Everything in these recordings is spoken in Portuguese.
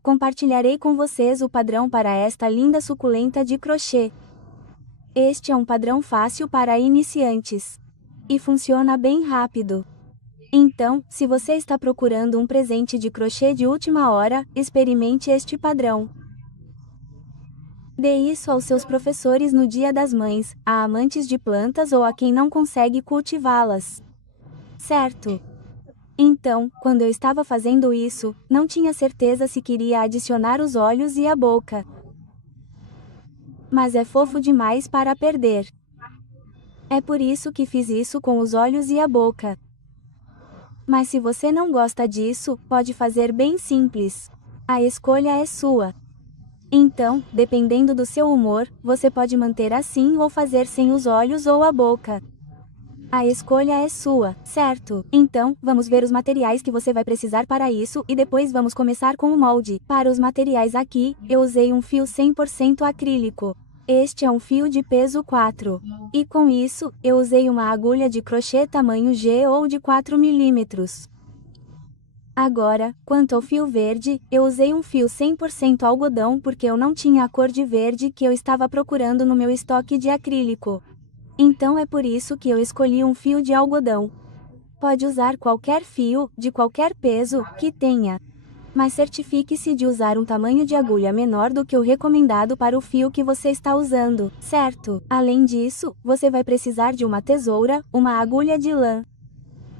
Compartilharei com vocês o padrão para esta linda suculenta de crochê. Este é um padrão fácil para iniciantes. E funciona bem rápido. Então, se você está procurando um presente de crochê de última hora, experimente este padrão. Dê isso aos seus professores no Dia das Mães, a amantes de plantas ou a quem não consegue cultivá-las. Certo? Então, quando eu estava fazendo isso, não tinha certeza se queria adicionar os olhos e a boca. Mas é fofo demais para perder. É por isso que fiz isso com os olhos e a boca. Mas se você não gosta disso, pode fazer bem simples. A escolha é sua. Então, dependendo do seu humor, você pode manter assim ou fazer sem os olhos ou a boca. A escolha é sua, certo? Então, vamos ver os materiais que você vai precisar para isso e depois vamos começar com o molde. Para os materiais aqui, eu usei um fio 100% acrílico. Este é um fio de peso 4. E com isso, eu usei uma agulha de crochê tamanho G ou de 4 mm. Agora, quanto ao fio verde, eu usei um fio 100% algodão porque eu não tinha a cor de verde que eu estava procurando no meu estoque de acrílico. Então é por isso que eu escolhi um fio de algodão. Pode usar qualquer fio, de qualquer peso, que tenha. Mas certifique-se de usar um tamanho de agulha menor do que o recomendado para o fio que você está usando, certo? Além disso, você vai precisar de uma tesoura, uma agulha de lã.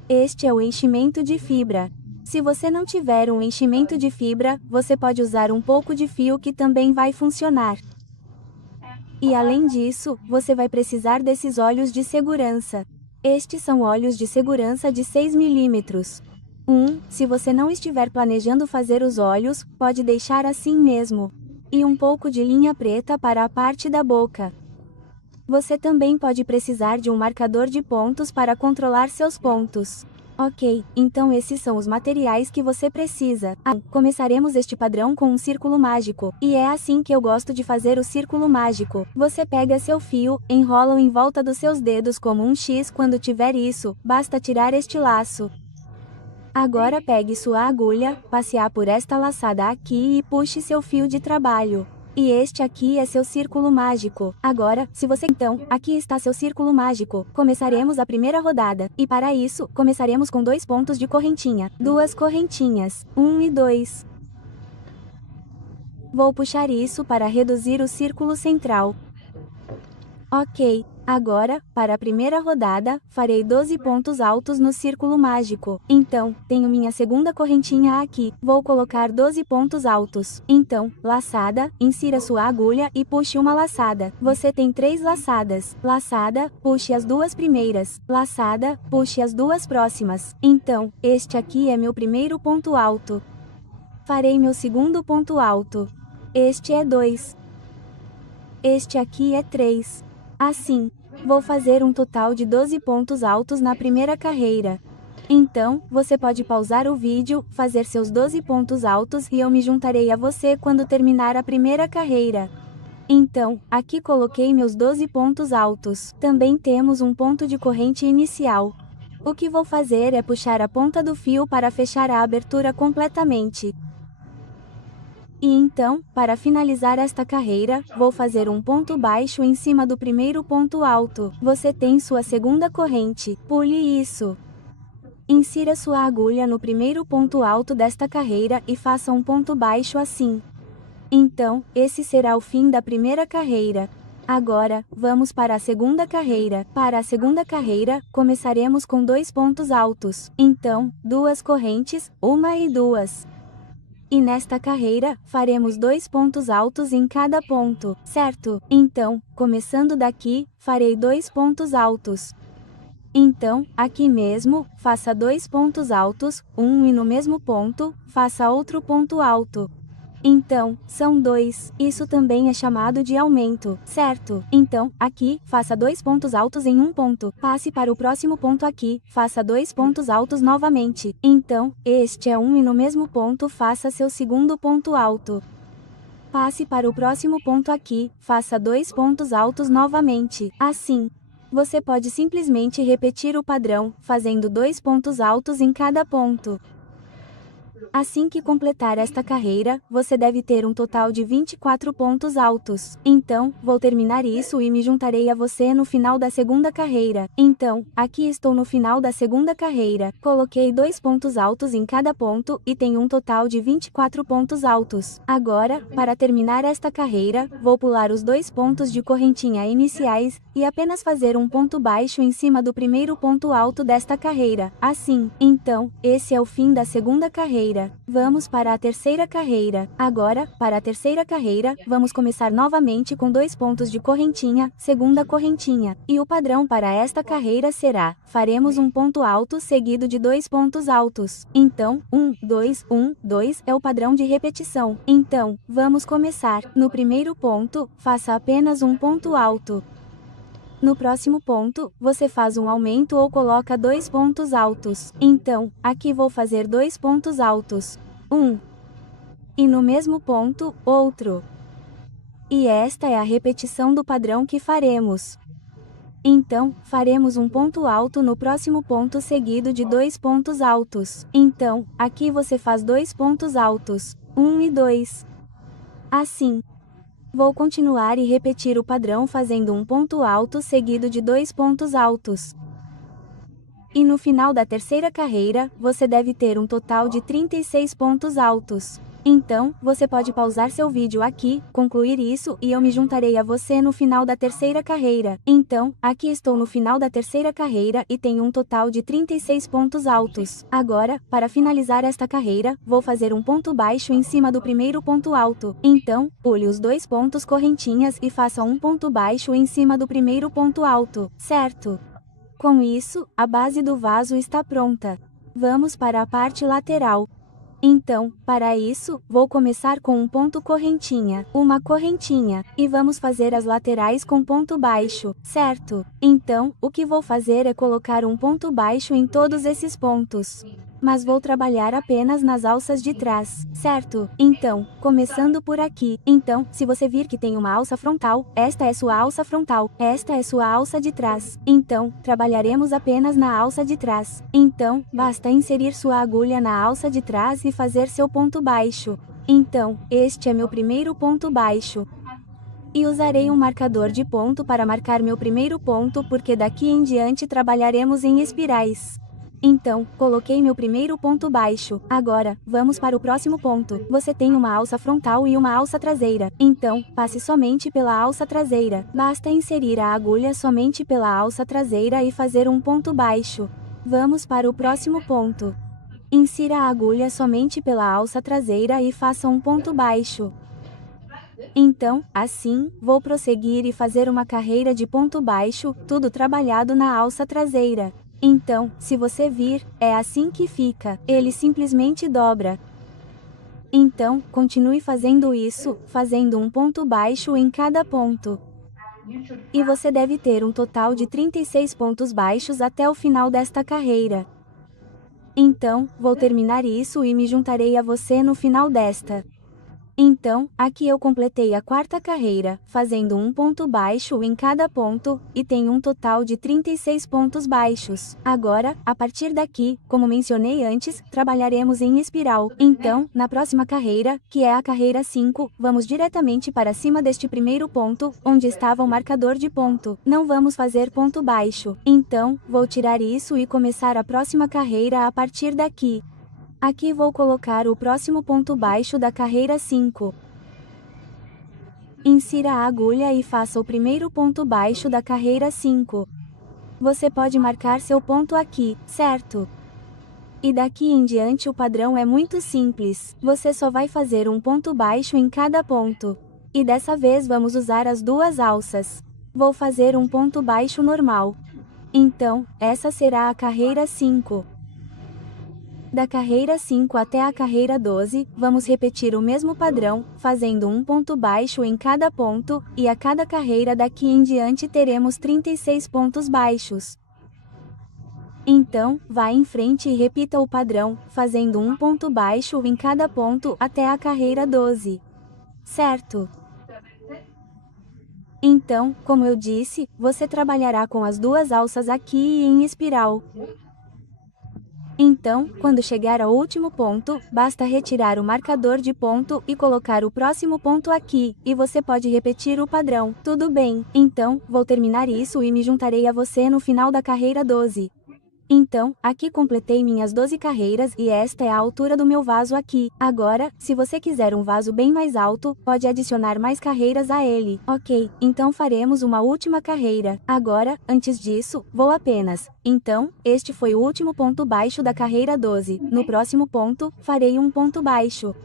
Este é o enchimento de fibra. Se você não tiver um enchimento de fibra, você pode usar um pouco de fio que também vai funcionar. E além disso, você vai precisar desses olhos de segurança. Estes são olhos de segurança de 6 mm. Se você não estiver planejando fazer os olhos, pode deixar assim mesmo. E um pouco de linha preta para a parte da boca. Você também pode precisar de um marcador de pontos para controlar seus pontos. Ok, então esses são os materiais que você precisa. Começaremos este padrão com um círculo mágico, e é assim que eu gosto de fazer o círculo mágico. Você pega seu fio, enrola-o em volta dos seus dedos como um X. Quando tiver isso, basta tirar este laço. Agora pegue sua agulha, passear por esta laçada aqui e puxe seu fio de trabalho. E este aqui é seu círculo mágico. Agora, se você então, aqui está seu círculo mágico. Começaremos a primeira rodada. E para isso, começaremos com 2 pontos de correntinha. 2 correntinhas. 1 e 2. Vou puxar isso para reduzir o círculo central. Ok. Agora, para a primeira rodada, farei 12 pontos altos no círculo mágico. Então, tenho minha segunda correntinha aqui. Vou colocar 12 pontos altos. Então, laçada, insira sua agulha e puxe uma laçada. Você tem 3 laçadas. Laçada, puxe as 2 primeiras. Laçada, puxe as 2 próximas. Então, este aqui é meu primeiro ponto alto. Farei meu segundo ponto alto. Este é 2. Este aqui é 3. Assim, vou fazer um total de 12 pontos altos na primeira carreira. Então, você pode pausar o vídeo, fazer seus 12 pontos altos e eu me juntarei a você quando terminar a primeira carreira. Então, aqui coloquei meus 12 pontos altos. Também temos um ponto de corrente inicial. O que vou fazer é puxar a ponta do fio para fechar a abertura completamente. E então, para finalizar esta carreira, vou fazer um ponto baixo em cima do primeiro ponto alto. Você tem sua segunda corrente. Pule isso. Insira sua agulha no primeiro ponto alto desta carreira e faça um ponto baixo assim. Então, esse será o fim da primeira carreira. Agora, vamos para a segunda carreira. Para a segunda carreira, começaremos com 2 pontos altos. Então, 2 correntes, 1 e 2. E nesta carreira, faremos 2 pontos altos em cada ponto, certo? Então, começando daqui, farei 2 pontos altos. Então, aqui mesmo, faça 2 pontos altos, e no mesmo ponto, faça outro ponto alto. Então, são 2. Isso também é chamado de aumento, certo? Então, aqui, faça 2 pontos altos em um ponto. Passe para o próximo ponto aqui, faça 2 pontos altos novamente. Então, este é e no mesmo ponto faça seu segundo ponto alto. Passe para o próximo ponto aqui, faça 2 pontos altos novamente. Assim, você pode simplesmente repetir o padrão, fazendo 2 pontos altos em cada ponto. Assim que completar esta carreira, você deve ter um total de 24 pontos altos. Então, vou terminar isso e me juntarei a você no final da segunda carreira. Então, aqui estou no final da segunda carreira. Coloquei 2 pontos altos em cada ponto e tenho um total de 24 pontos altos. Agora, para terminar esta carreira, vou pular os 2 pontos de correntinha iniciais e apenas fazer um ponto baixo em cima do primeiro ponto alto desta carreira. Assim, então, esse é o fim da segunda carreira. Vamos para a terceira carreira. Agora, para a terceira carreira, vamos começar novamente com 2 pontos de correntinha, segunda correntinha. E o padrão para esta carreira será: faremos um ponto alto seguido de 2 pontos altos. Então, 1, 2, 1, 2 é o padrão de repetição. Então, vamos começar. No primeiro ponto, faça apenas um ponto alto. No próximo ponto, você faz um aumento ou coloca 2 pontos altos. Então, aqui vou fazer 2 pontos altos. 1. E no mesmo ponto, outro. E esta é a repetição do padrão que faremos. Então, faremos um ponto alto no próximo ponto seguido de 2 pontos altos. Então, aqui você faz 2 pontos altos. 1 e 2. Assim. Vou continuar e repetir o padrão fazendo um ponto alto seguido de 2 pontos altos. E no final da terceira carreira, você deve ter um total de 36 pontos altos. Então, você pode pausar seu vídeo aqui, concluir isso e eu me juntarei a você no final da terceira carreira. Então, aqui estou no final da terceira carreira e tenho um total de 36 pontos altos. Agora, para finalizar esta carreira, vou fazer um ponto baixo em cima do primeiro ponto alto. Então, pule os 2 pontos correntinhas e faça um ponto baixo em cima do primeiro ponto alto, certo? Com isso, a base do vaso está pronta. Vamos para a parte lateral. Então, para isso, vou começar com um ponto correntinha, uma correntinha, e vamos fazer as laterais com ponto baixo, certo? Então, o que vou fazer é colocar um ponto baixo em todos esses pontos. Mas vou trabalhar apenas nas alças de trás, certo? Então, começando por aqui. Então, se você vir que tem uma alça frontal, esta é sua alça frontal, esta é sua alça de trás. Então, trabalharemos apenas na alça de trás. Então, basta inserir sua agulha na alça de trás e fazer seu ponto baixo. Então, este é meu primeiro ponto baixo. E usarei um marcador de ponto para marcar meu primeiro ponto porque daqui em diante trabalharemos em espirais. Então, coloquei meu primeiro ponto baixo. Agora, vamos para o próximo ponto. Você tem uma alça frontal e uma alça traseira. Então, passe somente pela alça traseira. Basta inserir a agulha somente pela alça traseira e fazer um ponto baixo. Vamos para o próximo ponto. Insira a agulha somente pela alça traseira e faça um ponto baixo. Então, assim, vou prosseguir e fazer uma carreira de ponto baixo, tudo trabalhado na alça traseira. Então, se você vir, é assim que fica, ele simplesmente dobra. Então, continue fazendo isso, fazendo um ponto baixo em cada ponto. E você deve ter um total de 36 pontos baixos até o final desta carreira. Então, vou terminar isso e me juntarei a você no final desta. Então, aqui eu completei a quarta carreira, fazendo um ponto baixo em cada ponto, e tenho um total de 36 pontos baixos. Agora, a partir daqui, como mencionei antes, trabalharemos em espiral. Então, na próxima carreira, que é a carreira 5, vamos diretamente para cima deste primeiro ponto, onde estava o marcador de ponto. Não vamos fazer ponto baixo. Então, vou tirar isso e começar a próxima carreira a partir daqui. Aqui vou colocar o próximo ponto baixo da carreira 5. Insira a agulha e faça o primeiro ponto baixo da carreira 5. Você pode marcar seu ponto aqui, certo? E daqui em diante o padrão é muito simples. Você só vai fazer um ponto baixo em cada ponto. E dessa vez vamos usar as duas alças. Vou fazer um ponto baixo normal. Então, essa será a carreira 5. Da carreira 5 até a carreira 12, vamos repetir o mesmo padrão, fazendo um ponto baixo em cada ponto, e a cada carreira daqui em diante teremos 36 pontos baixos. Então, vá em frente e repita o padrão, fazendo um ponto baixo em cada ponto até a carreira 12. Certo? Então, como eu disse, você trabalhará com as duas alças aqui e em espiral. Então, quando chegar ao último ponto, basta retirar o marcador de ponto e colocar o próximo ponto aqui, e você pode repetir o padrão. Tudo bem, então, vou terminar isso e me juntarei a você no final da carreira 12. Então, aqui completei minhas 12 carreiras e esta é a altura do meu vaso aqui. Agora, se você quiser um vaso bem mais alto, pode adicionar mais carreiras a ele. Ok, então faremos uma última carreira. Agora, antes disso, vou apenas. Então, este foi o último ponto baixo da carreira 12. No próximo ponto, farei um ponto baixo.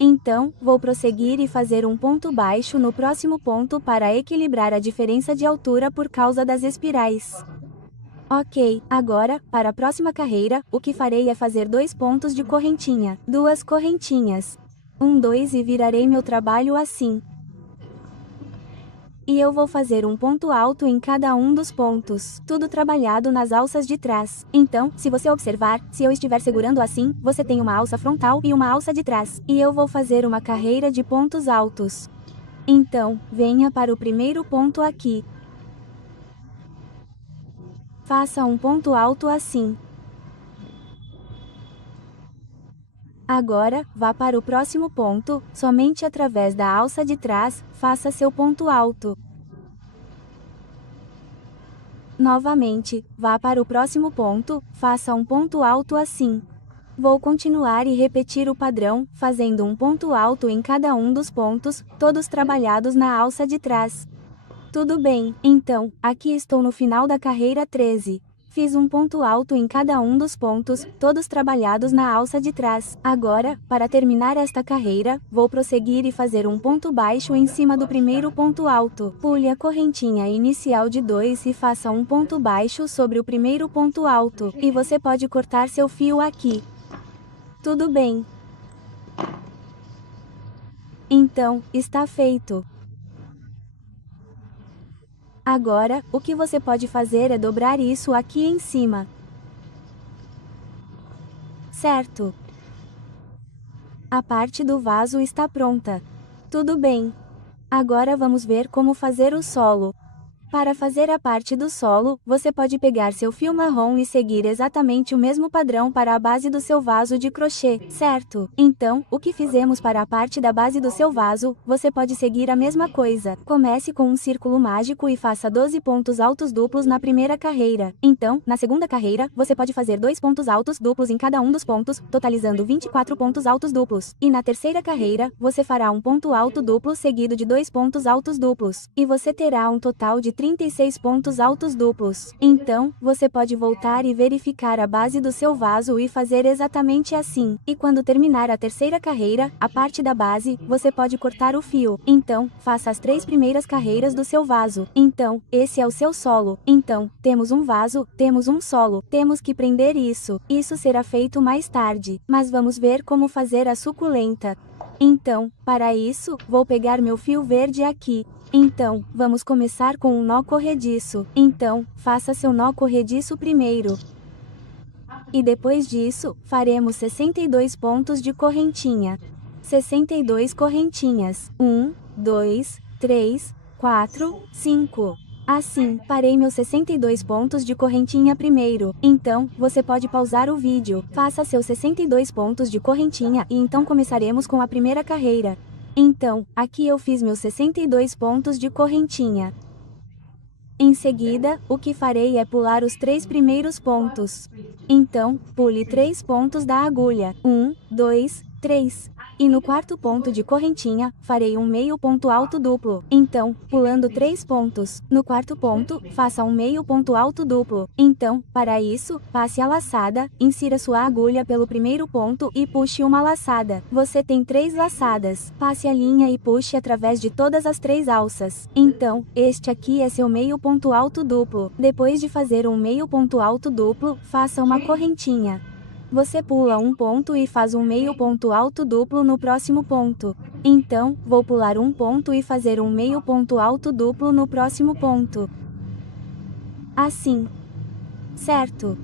Então, vou prosseguir e fazer um ponto baixo no próximo ponto para equilibrar a diferença de altura por causa das espirais. Ok, agora, para a próxima carreira, o que farei é fazer 2 pontos de correntinha, 2 correntinhas. 1, 2 e virarei meu trabalho assim. E eu vou fazer um ponto alto em cada um dos pontos, tudo trabalhado nas alças de trás. Então, se você observar, se eu estiver segurando assim, você tem uma alça frontal e uma alça de trás. E eu vou fazer uma carreira de pontos altos. Então, venha para o primeiro ponto aqui. Faça um ponto alto assim. Agora, vá para o próximo ponto, somente através da alça de trás, faça seu ponto alto. Novamente, vá para o próximo ponto, faça um ponto alto assim. Vou continuar e repetir o padrão, fazendo um ponto alto em cada um dos pontos, todos trabalhados na alça de trás. Tudo bem, então, aqui estou no final da carreira 13. Fiz um ponto alto em cada um dos pontos, todos trabalhados na alça de trás. Agora, para terminar esta carreira, vou prosseguir e fazer um ponto baixo em cima do primeiro ponto alto. Pule a correntinha inicial de 2 e faça um ponto baixo sobre o primeiro ponto alto. E você pode cortar seu fio aqui. Tudo bem. Então, está feito. Agora, o que você pode fazer é dobrar isso aqui em cima. Certo. A parte do vaso está pronta. Tudo bem. Agora vamos ver como fazer o solo. Para fazer a parte do solo, você pode pegar seu fio marrom e seguir exatamente o mesmo padrão para a base do seu vaso de crochê, certo? Então, o que fizemos para a parte da base do seu vaso, você pode seguir a mesma coisa. Comece com um círculo mágico e faça 12 pontos altos duplos na primeira carreira. Então, na segunda carreira, você pode fazer 2 pontos altos duplos em cada um dos pontos, totalizando 24 pontos altos duplos. E na terceira carreira, você fará um ponto alto duplo seguido de 2 pontos altos duplos. E você terá um total de 36 pontos altos duplos. Então, você pode voltar e verificar a base do seu vaso e fazer exatamente assim. E quando terminar a terceira carreira, a parte da base, você pode cortar o fio. Então, faça as 3 primeiras carreiras do seu vaso. Então, esse é o seu solo. Então, temos um vaso, temos um solo. Temos que prender isso. Isso será feito mais tarde. Mas vamos ver como fazer a suculenta. Então, para isso, vou pegar meu fio verde aqui. Então, vamos começar com um nó corrediço. Então, faça seu nó corrediço primeiro. E depois disso, faremos 62 pontos de correntinha. 62 correntinhas. 1, 2, 3, 4, 5. Assim, parei meus 62 pontos de correntinha primeiro. Então, você pode pausar o vídeo. Faça seus 62 pontos de correntinha e então começaremos com a primeira carreira. Então, aqui eu fiz meus 62 pontos de correntinha. Em seguida, o que farei é pular os 3 primeiros pontos. Então, pule 3 pontos da agulha. 1, 2, 3. E no quarto ponto de correntinha, farei um meio ponto alto duplo. Então, pulando 3 pontos. No quarto ponto, faça um meio ponto alto duplo. Então, para isso, passe a laçada, insira sua agulha pelo primeiro ponto e puxe uma laçada. Você tem 3 laçadas. Passe a linha e puxe através de todas as 3 alças. Então, este aqui é seu meio ponto alto duplo. Depois de fazer um meio ponto alto duplo, faça uma correntinha. Você pula um ponto e faz um meio ponto alto duplo no próximo ponto. Então, vou pular um ponto e fazer um meio ponto alto duplo no próximo ponto. Assim. Certo?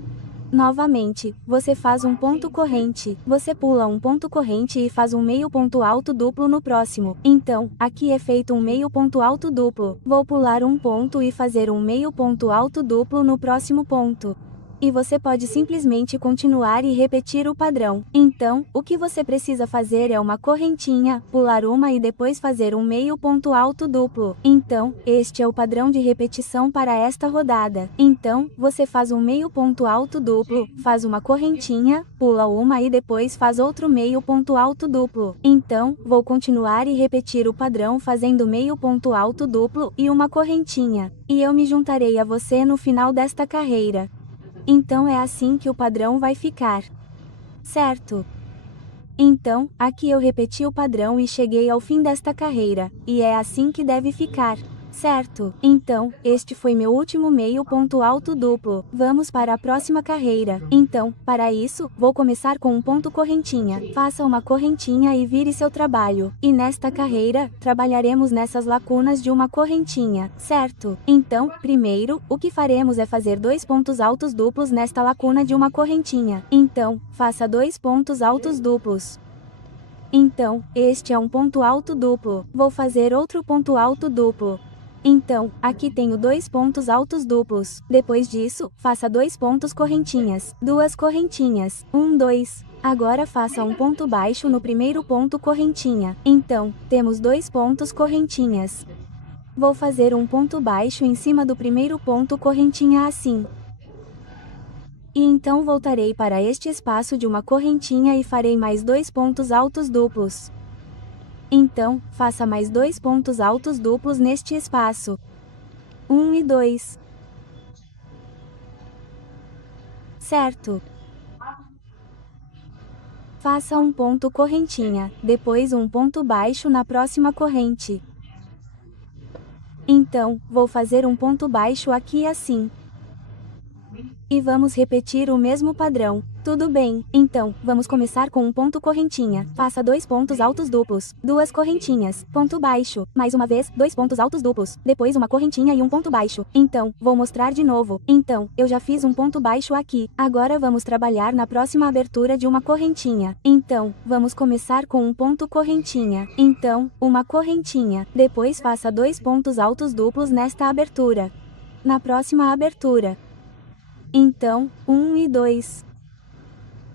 Novamente, você faz um ponto corrente. Você pula um ponto corrente e faz um meio ponto alto duplo no próximo. Então, aqui é feito um meio ponto alto duplo. Vou pular um ponto e fazer um meio ponto alto duplo no próximo ponto. E você pode simplesmente continuar e repetir o padrão. Então, o que você precisa fazer é uma correntinha, pular uma e depois fazer um meio ponto alto duplo. Então, este é o padrão de repetição para esta rodada. Então, você faz um meio ponto alto duplo, faz uma correntinha, pula uma e depois faz outro meio ponto alto duplo. Então, vou continuar e repetir o padrão fazendo meio ponto alto duplo e uma correntinha. E eu me juntarei a você no final desta carreira. Então é assim que o padrão vai ficar. Certo? Então, aqui eu repeti o padrão e cheguei ao fim desta carreira, e é assim que deve ficar. Certo? Então, este foi meu último meio ponto alto duplo. Vamos para a próxima carreira. Então, para isso, vou começar com um ponto correntinha. Faça uma correntinha e vire seu trabalho. E nesta carreira, trabalharemos nessas lacunas de uma correntinha, certo? Então, primeiro, o que faremos é fazer 2 pontos altos duplos nesta lacuna de uma correntinha. Então, faça 2 pontos altos duplos. Então, este é um ponto alto duplo. Vou fazer outro ponto alto duplo. Então, aqui tenho 2 pontos altos duplos. Depois disso, faça 2 pontos correntinhas. 2 correntinhas. 1, 2. Agora faça um ponto baixo no primeiro ponto correntinha. Então, temos 2 pontos correntinhas. Vou fazer um ponto baixo em cima do primeiro ponto correntinha assim. E então voltarei para este espaço de uma correntinha e farei mais 2 pontos altos duplos. Então, faça mais 2 pontos altos duplos neste espaço. 1 e 2. Certo? Faça um ponto correntinha, depois um ponto baixo na próxima corrente. Então, vou fazer um ponto baixo aqui assim. E vamos repetir o mesmo padrão. Tudo bem, então, vamos começar com um ponto correntinha. Faça 2 pontos altos duplos, 2 correntinhas, ponto baixo, mais uma vez, 2 pontos altos duplos, depois uma correntinha e um ponto baixo. Então, vou mostrar de novo. Então, eu já fiz um ponto baixo aqui. Agora vamos trabalhar na próxima abertura de uma correntinha. Então, vamos começar com um ponto correntinha. Então, uma correntinha. Depois faça 2 pontos altos duplos nesta abertura. Na próxima abertura. Então, 1 e 2.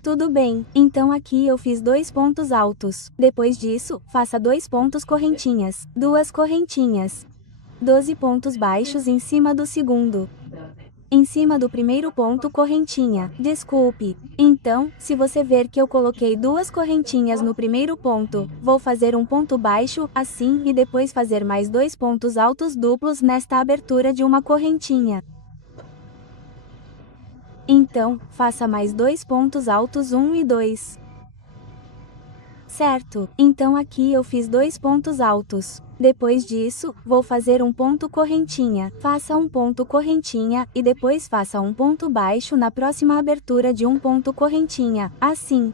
Tudo bem, então aqui eu fiz 2 pontos altos. Depois disso, faça 2 pontos correntinhas. 2 correntinhas. 12 pontos baixos em cima do segundo. Em cima do primeiro ponto correntinha. Desculpe. Então, se você ver que eu coloquei 2 correntinhas no primeiro ponto, vou fazer um ponto baixo, assim, e depois fazer mais 2 pontos altos duplos nesta abertura de uma correntinha. Então, faça mais 2 pontos altos 1 e 2. Certo, então aqui eu fiz 2 pontos altos. Depois disso, vou fazer um ponto correntinha. Faça um ponto correntinha, e depois faça um ponto baixo na próxima abertura de um ponto correntinha, assim.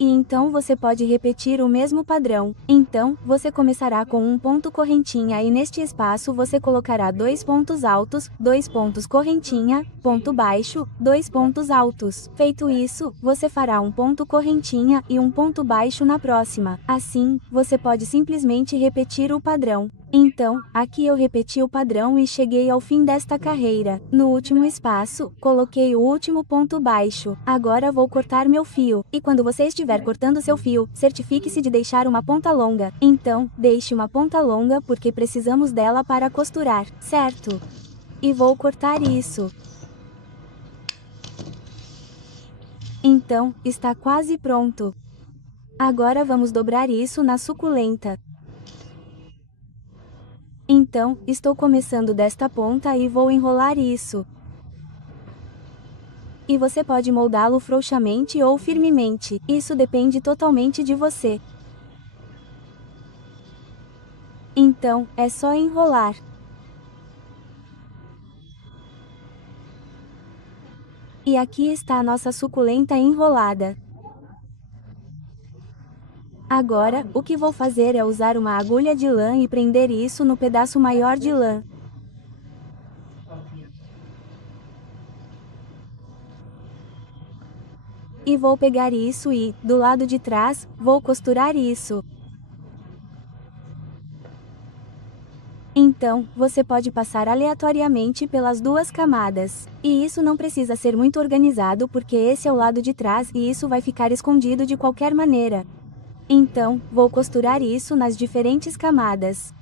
E então você pode repetir o mesmo padrão. Então, você começará com um ponto correntinha e neste espaço você colocará 2 pontos altos, 2 pontos correntinha, ponto baixo, 2 pontos altos. Feito isso, você fará um ponto correntinha e um ponto baixo na próxima. Assim, você pode simplesmente repetir o padrão. Então, aqui eu repeti o padrão e cheguei ao fim desta carreira. No último espaço, coloquei o último ponto baixo. Agora vou cortar meu fio. E quando você estiver cortando seu fio, certifique-se de deixar uma ponta longa. Então, deixe uma ponta longa porque precisamos dela para costurar, certo? E vou cortar isso. Então, está quase pronto. Agora vamos dobrar isso na suculenta. Então, estou começando desta ponta e vou enrolar isso. E você pode moldá-lo frouxamente ou firmemente, isso depende totalmente de você. Então, é só enrolar. E aqui está a nossa suculenta enrolada. Agora, o que vou fazer é usar uma agulha de lã e prender isso no pedaço maior de lã. E vou pegar isso e, do lado de trás, vou costurar isso. Então, você pode passar aleatoriamente pelas duas camadas. E isso não precisa ser muito organizado porque esse é o lado de trás e isso vai ficar escondido de qualquer maneira. Então, vou costurar isso nas diferentes camadas.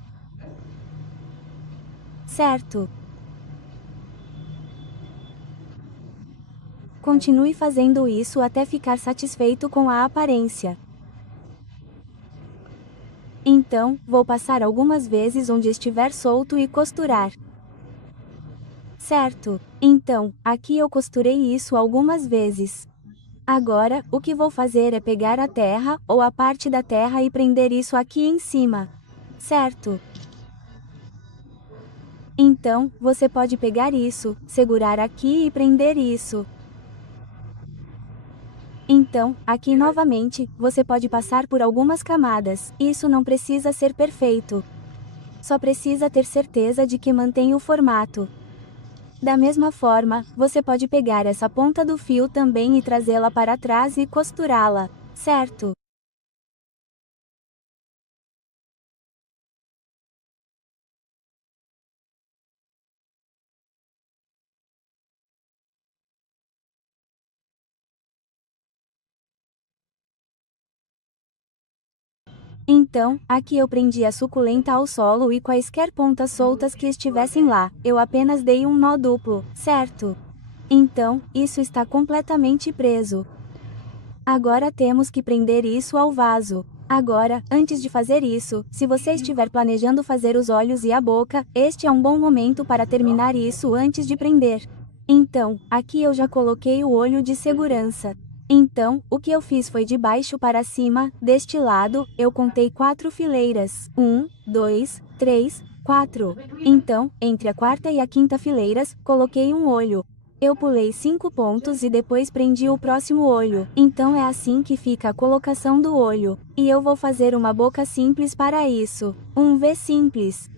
Certo. Continue fazendo isso até ficar satisfeito com a aparência. Então, vou passar algumas vezes onde estiver solto e costurar. Certo. Então, aqui eu costurei isso algumas vezes. Agora, o que vou fazer é pegar a terra, ou a parte da terra e prender isso aqui em cima. Certo. Então, você pode pegar isso, segurar aqui e prender isso. Então, aqui novamente, você pode passar por algumas camadas. Isso não precisa ser perfeito. Só precisa ter certeza de que mantém o formato. Da mesma forma, você pode pegar essa ponta do fio também e trazê-la para trás e costurá-la, certo? Então, aqui eu prendi a suculenta ao solo e quaisquer pontas soltas que estivessem lá, eu apenas dei um nó duplo, certo? Então, isso está completamente preso. Agora temos que prender isso ao vaso. Agora, antes de fazer isso, se você estiver planejando fazer os olhos e a boca, este é um bom momento para terminar isso antes de prender. Então, aqui eu já coloquei o olho de segurança. Então, o que eu fiz foi de baixo para cima, deste lado, eu contei 4 fileiras. 1, 2, 3, 4. Então, entre a quarta e a quinta fileiras, coloquei um olho. Eu pulei 5 pontos e depois prendi o próximo olho. Então é assim que fica a colocação do olho. E eu vou fazer uma boca simples para isso. Um V simples.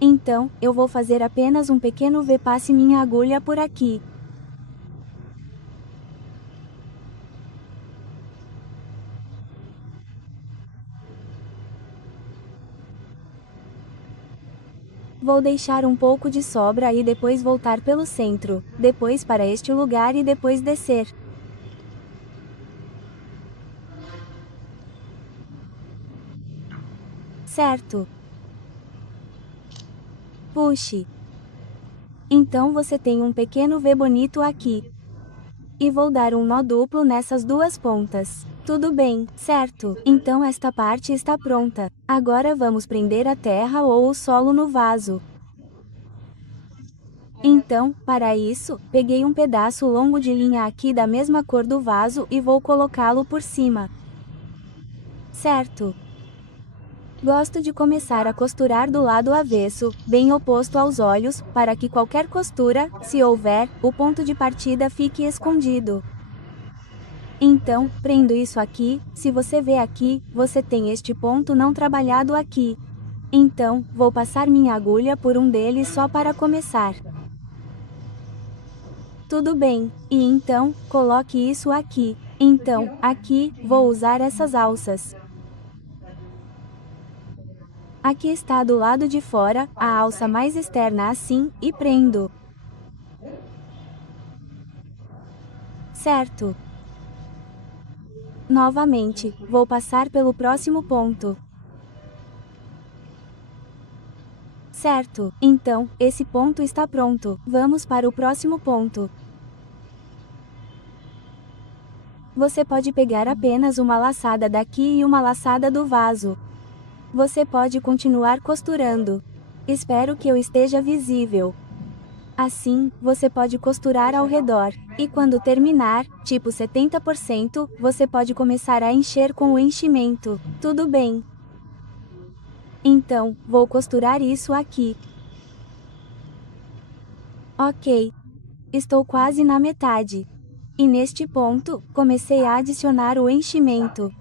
Então, eu vou fazer apenas um pequeno V. Passe minha agulha por aqui. Vou deixar um pouco de sobra e depois voltar pelo centro. Depois para este lugar e depois descer. Certo. Puxe. Então você tem um pequeno V bonito aqui. E vou dar um nó duplo nessas duas pontas. Tudo bem, certo? Então esta parte está pronta. Agora vamos prender a terra ou o solo no vaso. Então, para isso, peguei um pedaço longo de linha aqui da mesma cor do vaso e vou colocá-lo por cima. Certo? Gosto de começar a costurar do lado avesso, bem oposto aos olhos, para que qualquer costura, se houver, o ponto de partida fique escondido. Então, prendo isso aqui, se você vê aqui, você tem este ponto não trabalhado aqui. Então, vou passar minha agulha por um deles só para começar. Tudo bem, e então, coloque isso aqui. Então, aqui, vou usar essas alças. Aqui está do lado de fora, a alça mais externa assim, e prendo. Certo. Novamente, vou passar pelo próximo ponto. Certo, então, esse ponto está pronto. Vamos para o próximo ponto. Você pode pegar apenas uma laçada daqui e uma laçada do vaso. Você pode continuar costurando. Espero que eu esteja visível. Assim, você pode costurar ao redor. E quando terminar, tipo 70%, você pode começar a encher com o enchimento. Tudo bem. Então, vou costurar isso aqui. Ok. Estou quase na metade. E neste ponto, comecei a adicionar o enchimento.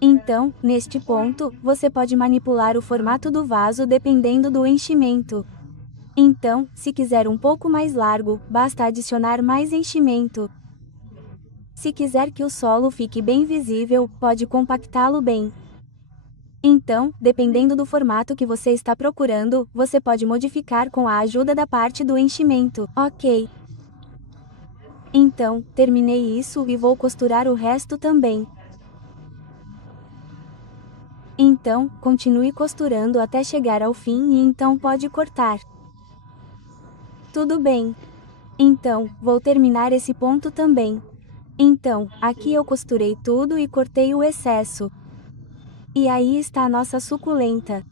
Então, neste ponto, você pode manipular o formato do vaso dependendo do enchimento. Então, se quiser um pouco mais largo, basta adicionar mais enchimento. Se quiser que o solo fique bem visível, pode compactá-lo bem. Então, dependendo do formato que você está procurando, você pode modificar com a ajuda da parte do enchimento. Ok. Então, terminei isso e vou costurar o resto também. Então, continue costurando até chegar ao fim e então pode cortar. Tudo bem. Então, vou terminar esse ponto também. Então, aqui eu costurei tudo e cortei o excesso. E aí está a nossa suculenta.